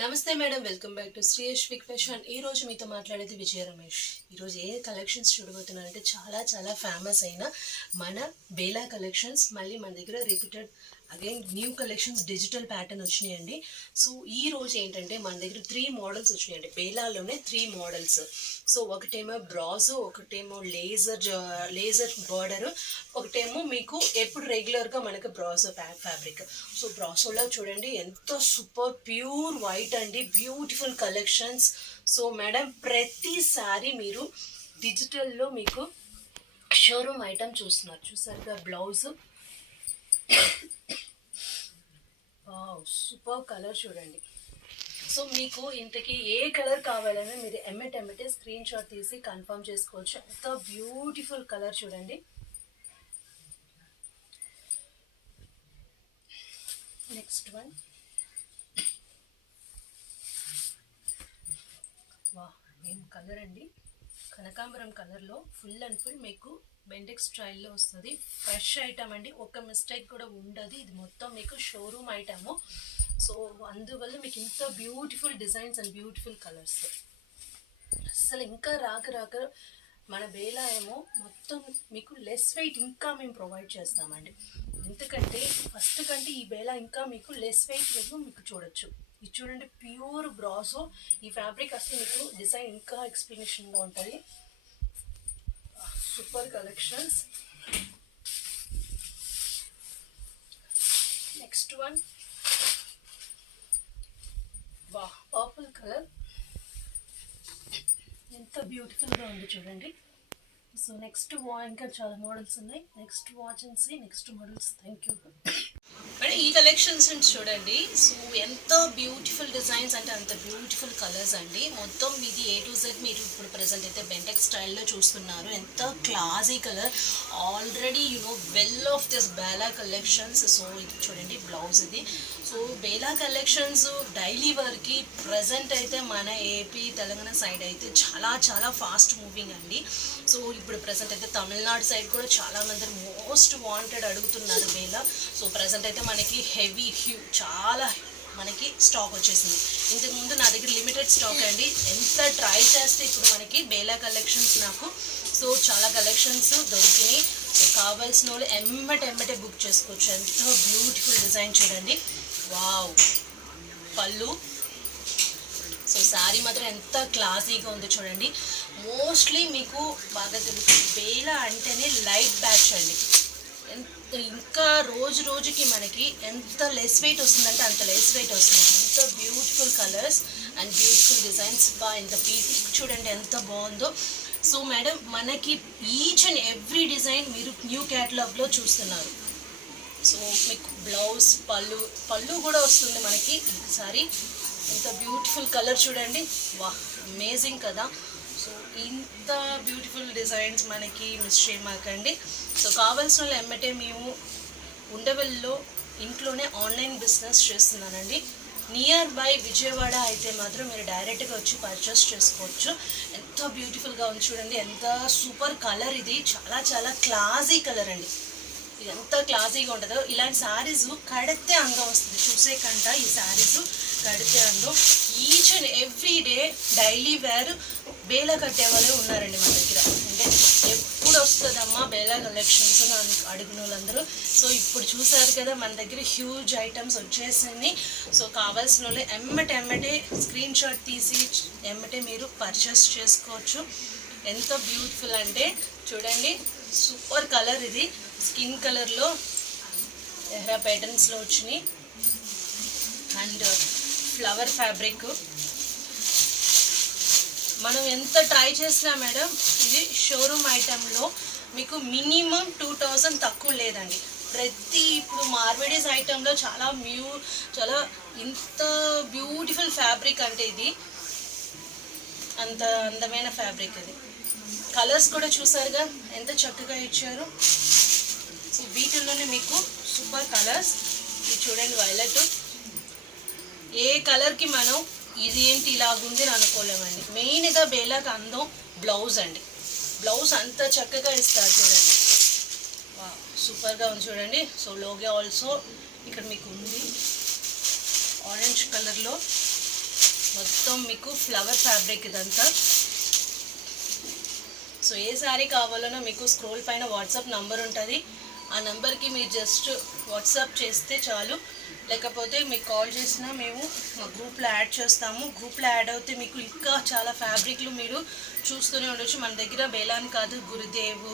నమస్తే madam, welcome back to Shreyesh Big Fashion. ఈ రోజు మీతో మాట్లాడేది విజయ రమేష్. ఈరోజు ఏ కలెక్షన్స్ చూడబోతున్నారంటే చాలా చాలా ఫేమస్ అయిన మన బేలా కలెక్షన్స్. మళ్ళీ మన దగ్గర repeated again new collections digital pattern వచ్చినాయండి. సో ఈ రోజు ఏంటంటే మన దగ్గర 3 మోడల్స్ వచ్చినాయండి. బేలాలోనే 3 మోడల్స్. సో ఒకటేమో బ్రాజో, ఒకటేమో లేజర్ బార్డర్, ఒకటేమో మీకు ఎప్పుడు రెగ్యులర్గా మనకు బ్రాజో ఫ్యాబ్రిక్. సో బ్రాసోలో చూడండి ఎంత సూపర్ ప్యూర్ వైట్ అండి, బ్యూటిఫుల్ కలెక్షన్స్. సో మేడం ప్రతిసారి మీరు డిజిటల్లో మీకు షోరూమ్ ఐటమ్ చూస్తున్నారు. చూసారుగా బ్లౌజ్, సూపర్ కలర్ చూడండి. సో మీకు ఇంతకీ ఏ కలర్ కావాలన్నా మీరు ఎమ్మటే స్క్రీన్ షాట్ తీసి కన్ఫర్మ్ చేసుకోవచ్చు. ఎంత బ్యూటిఫుల్ కలర్ చూడండి. నెక్స్ట్ వన్, వా ఏం కలర్ అండి, కనకాంబరం కలర్లో ఫుల్ అండ్ ఫుల్ మీకు బెండెక్స్ స్టైల్లో వస్తుంది. ఫ్రెష్ ఐటమ్ అండి, ఒక మిస్టేక్ కూడా ఉండదు. ఇది మొత్తం మీకు షోరూమ్ ఐటము. సో అందువల్ల మీకు ఇంత beautiful designs and beautiful colours. అసలు ఇంకా రాక మన బేలా ఏమో మొత్తం మీకు లెస్ వెయిట్ ఇంకా మేము ప్రొవైడ్ చేస్తామండి. ఎందుకంటే ఫస్ట్ కంటే ఈ బేలా ఇంకా మీకు లెస్ వెయిట్ మీకు చూడొచ్చు. ఇది చూడండి ప్యూర్ బ్రాసో. ఈ ఫ్యాబ్రిక్ అసలు మీకు డిజైన్ ఇంకా ఎక్స్ప్లెనేషన్గా ఉంటుంది. Super collections. నెక్స్ట్ వన్, వా పర్పుల్ కలర్ ఎంత బ్యూటిఫుల్గా ఉంది చూడండి. సో నెక్స్ట్ ఇంకా చాలా మోడల్స్ ఉన్నాయి. Next watch and see next models. Thank you madam. ఈ కలెక్షన్స్ చూడండి. సో ఎంత బ్యూటిఫుల్ డిజైన్స్ అంటే అంత బ్యూటిఫుల్ కలర్స్ అండి. మొత్తం ఇది A to Z మీరు ఇప్పుడు ప్రజెంట్ అయితే బెంటెక్ స్టైల్లో చూస్తున్నారు. ఎంత classy colour, already well off this Bela collections. So ఇది చూడండి బ్లౌజ్ ఇది. సో బేలా కలెక్షన్స్ డైలీ వర్క్కి ప్రజెంట్ అయితే మన ఏపీ తెలంగాణ సైడ్ అయితే చాలా చాలా ఫాస్ట్ మూవింగ్ అండి. సో ఇప్పుడు ప్రజెంట్ అయితే తమిళనాడు సైడ్ కూడా చాలామంది మోస్ట్ వాంటెడ్ అడుగుతున్నారు బేలా. సో ప్రజెంట్ అయితే మనకి హెవీ చాలా మనకి స్టాక్ వచ్చేసింది. ఇంతకుముందు నా దగ్గర లిమిటెడ్ స్టాక్ అండి. ఎంత ట్రై చేస్తే ఇప్పుడు మనకి బేలా కలెక్షన్స్ నాకు సో చాలా కలెక్షన్స్ దొరికినాయి. సో కావాల్సిన వాళ్ళు ఎమ్మటే బుక్ చేసుకోవచ్చు. ఎంత బ్యూటిఫుల్ డిజైన్ చూడండి. వావ్, పళ్ళు. సో శారీ మాత్రం ఎంత క్లాసీగా ఉందో చూడండి. మోస్ట్లీ మీకు బాగా తెలుసు బేలా అంటేనే లైట్ బ్యాచ్ అండి. ఇంకా రోజుకి మనకి ఎంత లెస్ వెయిట్ వస్తుందంటే అంత లెస్ వెయిట్ వస్తుంది. ఎంత beautiful colours and beautiful designs. ఎంత పీక్ చూడండి ఎంత బాగుందో. సో మేడం మనకి ఈచ్ అండ్ ఎవ్రీ డిజైన్ మీరు న్యూ క్యాటలాగ్లో చూస్తున్నారు. సో మీకు బ్లౌజ్, పళ్ళు కూడా వస్తుంది మనకి ఈసారి. ఎంత బ్యూటిఫుల్ కలర్ చూడండి. వా అమేజింగ్ కదా. సో ఇంత బ్యూటిఫుల్ డిజైన్స్ మనకి మిస్ చేయమాకండి. సో కావాల్సిన వాళ్ళు ఎమ్మటే మేము ఉండవల్లో ఇంట్లోనే ఆన్లైన్ బిజినెస్ చేస్తున్నానండి. నియర్ బై విజయవాడ అయితే మాత్రం మీరు డైరెక్ట్గా వచ్చి పర్చేస్ చేసుకోవచ్చు. ఎంత బ్యూటిఫుల్గా ఉంది చూడండి. ఎంత సూపర్ కలర్ ఇది. చాలా చాలా క్లాసీ కలర్ అండి. ఇది ఎంత క్లాసీగా ఉంటుందో. ఇలాంటి శారీస్ కడితే అందం వస్తుంది. చూసే కంట ఈ శారీస్ కడితే అందం. Each and every day daily wear Bela కట్టే వాళ్ళే ఉన్నారండి మన దగ్గర. అంటే ఎప్పుడు వస్తుందమ్మా బేలా కలెక్షన్స్ అని అడిగిన వాళ్ళందరూ. సో ఇప్పుడు చూసారు కదా మన దగ్గర హ్యూజ్ ఐటమ్స్ వచ్చేసింది. సో కావాల్సిన వాళ్ళు ఎమ్మటే స్క్రీన్ షాట్ తీసి ఎమ్మటే మీరు పర్చేస్ చేసుకోవచ్చు. ఎంత బ్యూటిఫుల్ అంటే చూడండి సూపర్ కలర్. ఇది స్కిన్ కలర్లో ఎహ్రా ప్యాటర్న్స్లో వచ్చినాయి అండ్ ఫ్లవర్ ఫ్యాబ్రిక్. మనం ఎంత ట్రై చేసినా మేడం ఇది షోరూమ్ ఐటెంలో మీకు మినిమం 2000 తక్కువ లేదండి. ఇప్పుడు మార్వెడీస్ ఐటెంలో చాలా ఇంత బ్యూటిఫుల్ ఫ్యాబ్రిక్ అంటే ఇది అంత అందమైన ఫ్యాబ్రిక్. ఇది కలర్స్ కూడా చూసారుగా ఎంత చక్కగా ఇచ్చారు. సో వీటిల్లోనే మీకు సూపర్ కలర్స్. ఇది చూడండి వైలెట్. ఏ కలర్కి మనం ఇది ఏంటి ఇలాగుంది అని అనుకోలేమండి. మెయిన్గా బేలాకి అందం బ్లౌజ్ అండి. బ్లౌజ్ అంత చక్కగా ఇస్తారు చూడండి. సూపర్గా ఉంది చూడండి. సో లోగే ఆల్సో ఇక్కడ మీకు ఉంది ఆరెంజ్ కలర్లో మొత్తం మీకు ఫ్లవర్ ఫ్యాబ్రిక్ ఇదంతా. సో ఏ శారీ కావాలన్నా మీకు స్క్రోల్ పైన వాట్సాప్ నంబర్ ఉంటుంది, ఆ నెంబర్కి మీరు జస్ట్ వాట్సాప్ చేస్తే చాలు. లేకపోతే మీకు కాల్ చేసినా మేము మా గ్రూప్లో యాడ్ చేస్తాము. గ్రూప్లో యాడ్ అవుతే మీకు ఇంకా చాలా ఫ్యాబ్రిక్లు మీరు చూస్తూనే ఉండొచ్చు. మన దగ్గర బేలాన్ కాదు, గురుదేవ్,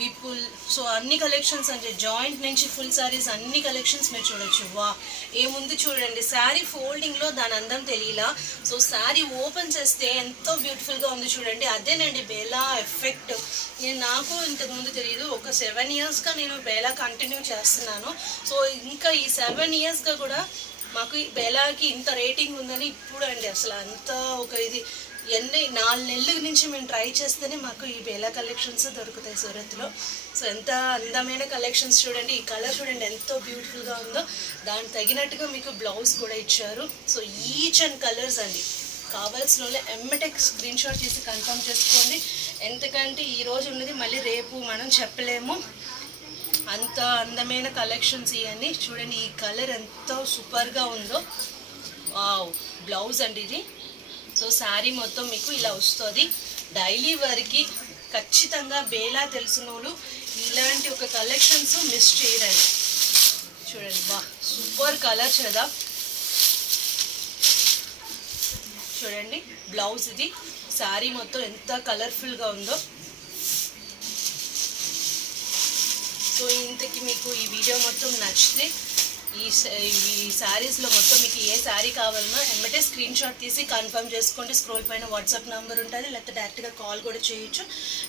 విపుల్, సో అన్ని కలెక్షన్స్ అంటే జాయింట్ నుంచి ఫుల్ శారీస్ అన్ని కలెక్షన్స్ మీరు చూడొచ్చు. వా ఏముంది చూడండి, శారీ ఫోల్డింగ్లో దాని అందం తెలియలా. సో శారీ ఓపెన్ చేస్తే ఎంతో బ్యూటిఫుల్గా ఉంది చూడండి. అదేనండి బేలా ఎఫెక్ట్. నాకు ఇంతకుముందు తెలియదు, ఒక 7 ఇయర్స్గా నేను బేలా కంటిన్యూ చేస్తున్నాను. సో ఇంకా ఈ 7 ఇయర్స్గా కూడా మాకు ఈ బేలాకి ఇంత రేటింగ్ ఉందని ఇప్పుడు అండి అసలు అంత ఒక ఇది 4 నెలల నుంచి మేము ట్రై చేస్తేనే మాకు ఈ బేలా కలెక్షన్స్ దొరుకుతాయి సూరత్లో. సో ఎంత అందమైన కలెక్షన్స్ చూడండి. ఈ కలర్ చూడండి ఎంతో బ్యూటిఫుల్గా ఉందో, దానికి తగినట్టుగా మీకు బ్లౌజ్ కూడా ఇచ్చారు. సో ఈచ్ అండ్ కలర్స్ అండి. కావాల్సిన వాళ్ళు ఎమ్మటెక్ స్క్రీన్ షాట్ తీసి కన్ఫర్మ్ చేసుకోండి. ఎందుకంటే ఈరోజు ఉన్నది మళ్ళీ రేపు మనం చెప్పలేము, అంత అందమైన కలెక్షన్స్ ఇవన్నీ చూడండి. ఈ కలర్ ఎంతో సూపర్గా ఉందో. వావ్, బ్లౌజ్ అండి ఇది. సో శారీ మొత్తం మీకు ఇలా వస్తుంది. డైలీ వేర్కి ఖచ్చితంగా బేలా తెలిసిన వాళ్ళు ఇలాంటి ఒక కలెక్షన్స్ మిస్ చేయరండి. చూడండి, వా సూపర్ కలర్స్ కదా. చూడండి బ్లౌజ్ ఇది, శారీ మొత్తం ఎంత కలర్ఫుల్గా ఉందో. సో ఇంతకి మీకు ఈ వీడియో మొత్తం నచ్చితే ఈ శారీస్లో మొత్తం మీకు ఏ శారీ కావాలన్నా ఎమ్మటే స్క్రీన్ షాట్ తీసి కన్ఫర్మ్ చేసుకోండి. స్క్రోల్ పైన వాట్సాప్ నెంబర్ ఉంటుంది, లేకపోతే డైరెక్ట్గా కాల్ కూడా చేయొచ్చు.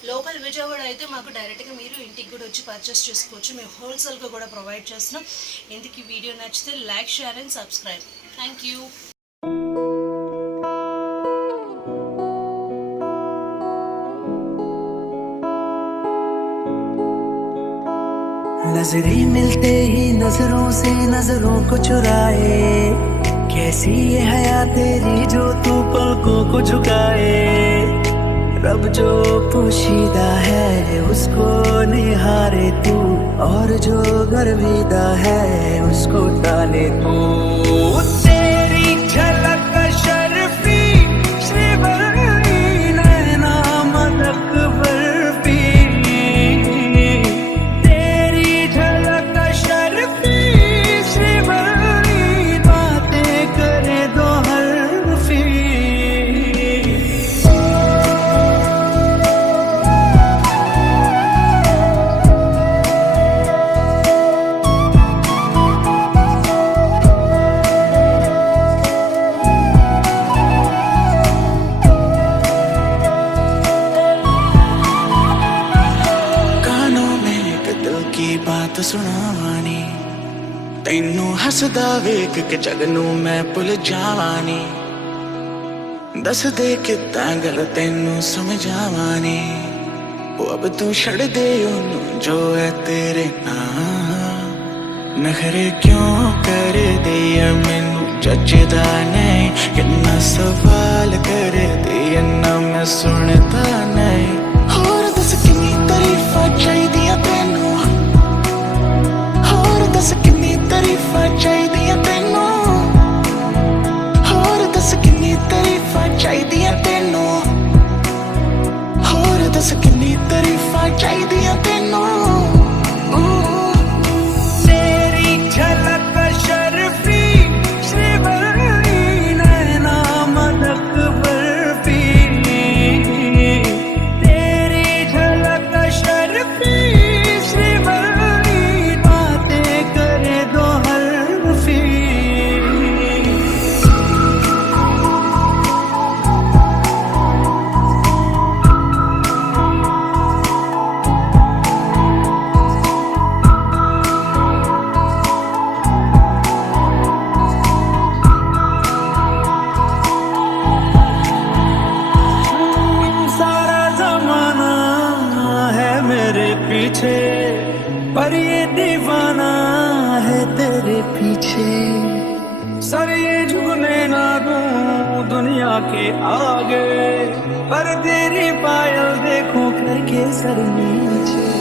లోకల్ విజయవాడ అయితే మాకు డైరెక్ట్గా మీరు ఇంటికి కూడా వచ్చి పర్చేస్ చేసుకోవచ్చు. మేము హోల్సేల్గా కూడా ప్రొవైడ్ చేస్తున్నాం. ఇందుకు ఈ వీడియో నచ్చితే like, share and subscribe. Thank you. नजरें मिलते ही नजरों से नजरों को चुराए, कैसी ये हया तेरी जो तू पलकों को झुकाए। रब जो पोशीदा है उसको निहारे तू, और जो गर्विदा है उसको टाले तू। तेरी झलक शर्फी श्रीवल्ली नैना मदक बर्फी, बात सुनावानी तैनू हसदा वेख के जग नू मैं भुल जावानी। दस दे कितना गल तैनू समझावानी, वो अब तू छड़ दे ओनू जो है तेरे नाम। नखरे क्यों कर दिया मैनू जचदा नहीं, कितना सवाल कर दिया ना मैं सुनता नहीं। होर दस कितनी तारीफां चाहिदियां तैनू, दस कितनी तारीफां चाहिदियां तैनू, होर दस कितनी तारीफां चाहिदियां तैनू, होर दस कितनी तारीफां चाहिदियां तैनू। तेरी झलक शर्फी श्रीवल्ली नैना मदक बर्फी, तेरी झलक शर्फी श्रीवल्ली करे दो हल्फी। सारा जमाना है मेरे पीछे, पर ये दीवाना है तेरे पीछे। सर ये झुकने ना दूं दुनिया के आगे, पर तेरी पायल देखूं करके सर नीचे।